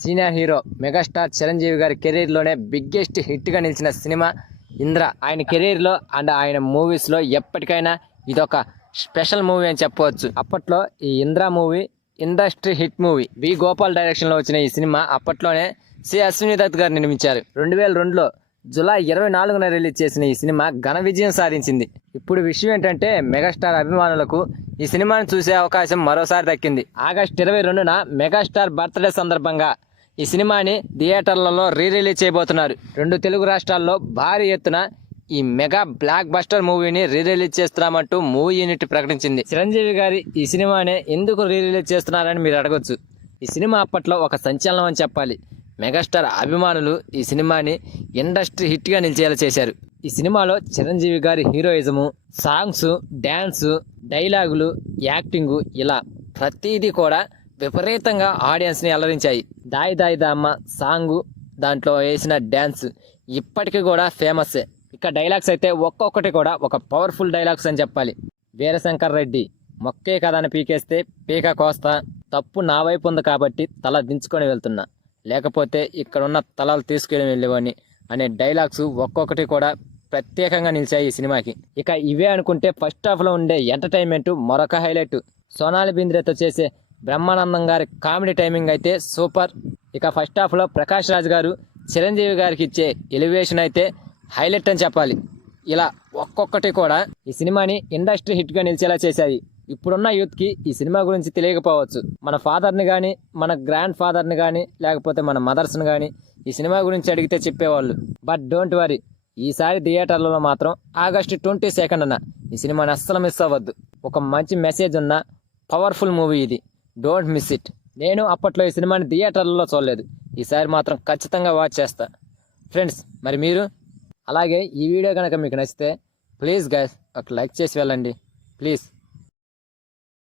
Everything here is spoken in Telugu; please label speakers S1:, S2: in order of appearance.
S1: సీనియర్ హీరో మెగాస్టార్ చిరంజీవి గారి కెరీర్లోనే బిగ్గెస్ట్ హిట్గా నిలిచిన సినిమా ఇంద్ర. ఆయన కెరీర్లో అండ్ ఆయన మూవీస్లో ఎప్పటికైనా ఇదొక స్పెషల్ మూవీ అని చెప్పవచ్చు. అప్పట్లో ఈ Indra movie industry hit movie V Gopal డైరెక్షన్లో వచ్చిన ఈ సినిమా అప్పట్లోనే సి అశ్విని దత్ గారు నిర్మించారు. రెండు వేల రెండులో జూలై ఇరవై నాలుగున రిలీజ్ చేసిన ఈ సినిమా ఘన విజయం సాధించింది. ఇప్పుడు విషయం ఏంటంటే మెగాస్టార్ అభిమానులకు ఈ సినిమాను చూసే అవకాశం మరోసారి దక్కింది. ఆగస్ట్ ఇరవై రెండున మెగాస్టార్ బర్త్డే సందర్భంగా ఈ సినిమాని థియేటర్లలో రీ రిలీజ్ చేయబోతున్నారు. రెండు తెలుగు రాష్ట్రాల్లో భారీ ఎత్తున ఈ మెగా బ్లాక్ బస్టర్ మూవీని రీ రిలీజ్ చేస్తున్నామంటూ మూవీ యూనిట్ ప్రకటించింది. చిరంజీవి గారి ఈ సినిమాని ఎందుకు రీ రిలీజ్ చేస్తున్నారని మీరు అడగొచ్చు. ఈ సినిమా అప్పట్లో ఒక సంచలనం అని చెప్పాలి. మెగాస్టార్ అభిమానులు ఈ సినిమాని ఇండస్ట్రీ హిట్గా నిలిచేలా చేశారు. ఈ సినిమాలో Chiranjeevi garu heroism songs dance డైలాగులు యాక్టింగు ఇలా ప్రతిదీ కూడా విపరీతంగా ఆడియన్స్ని అలరించాయి. దాయి దాయి దామ్మ సాంగు దాంట్లో వేసిన డ్యాన్స్ ఇప్పటికీ కూడా ఫేమస్. ఇక డైలాగ్స్ అయితే ఒక్కొక్కటి కూడా ఒక పవర్ఫుల్ డైలాగ్స్ అని చెప్పాలి. వీరశంకర్ రెడ్డి మొక్కే కథను పీకేస్తే పీక కోస్తా తప్పు నా వైపు ఉంది కాబట్టి తల దించుకొని వెళ్తున్నా. లేకపోతే ఇక్కడున్న తలలు తీసుకెళ్ళి వెళ్ళేవాడిని అనే డైలాగ్స్ ఒక్కొక్కటి కూడా ప్రత్యేకంగా నిలిచాయి ఈ సినిమాకి. ఇక ఇవే అనుకుంటే ఫస్ట్ హాఫ్లో ఉండే ఎంటర్టైన్మెంట్ మరొక హైలైట్. సోనాలి బింద్రేతో చేసే బ్రహ్మానందం గారి కామెడీ టైమింగ్ అయితే సూపర్. ఇక ఫస్ట్ హాఫ్లో ప్రకాష్ రాజ్ గారు చిరంజీవి గారికి ఇచ్చే ఎలివేషన్ అయితే హైలైట్ అని చెప్పాలి. ఇలా ఒక్కొక్కటి కూడా ఈ సినిమాని ఇండస్ట్రీ హిట్గా నిలిచేలా చేశాయి. ఇప్పుడున్న యూత్కి ఈ సినిమా గురించి తెలియకపోవచ్చు. మన ఫాదర్ని కానీ మన గ్రాండ్ ఫాదర్ని కానీ లేకపోతే మన మదర్స్ని కానీ ఈ సినిమా గురించి అడిగితే చెప్పేవాళ్ళు. బట్ డోంట్ వరీ ఈసారి థియేటర్లలో మాత్రం ఆగస్టు ట్వంటీ సెకండ్ అన్న ఈ సినిమాని అస్సలు మిస్ అవ్వద్దు. ఒక మంచి మెసేజ్ ఉన్న పవర్ఫుల్ మూవీ ఇది. డోంట్ మిస్ ఇట్ నేను అప్పట్లో ఈ సినిమాని థియేటర్లలో చూడలేదు. ఈసారి మాత్రం ఖచ్చితంగా వాచ్ చేస్తా. ఫ్రెండ్స్ మరి మీరు? అలాగే ఈ వీడియో కనుక మీకు నచ్చితే ప్లీజ్ గైస్ ఒక లైక్ చేసి వెళ్ళండి. ప్లీజ్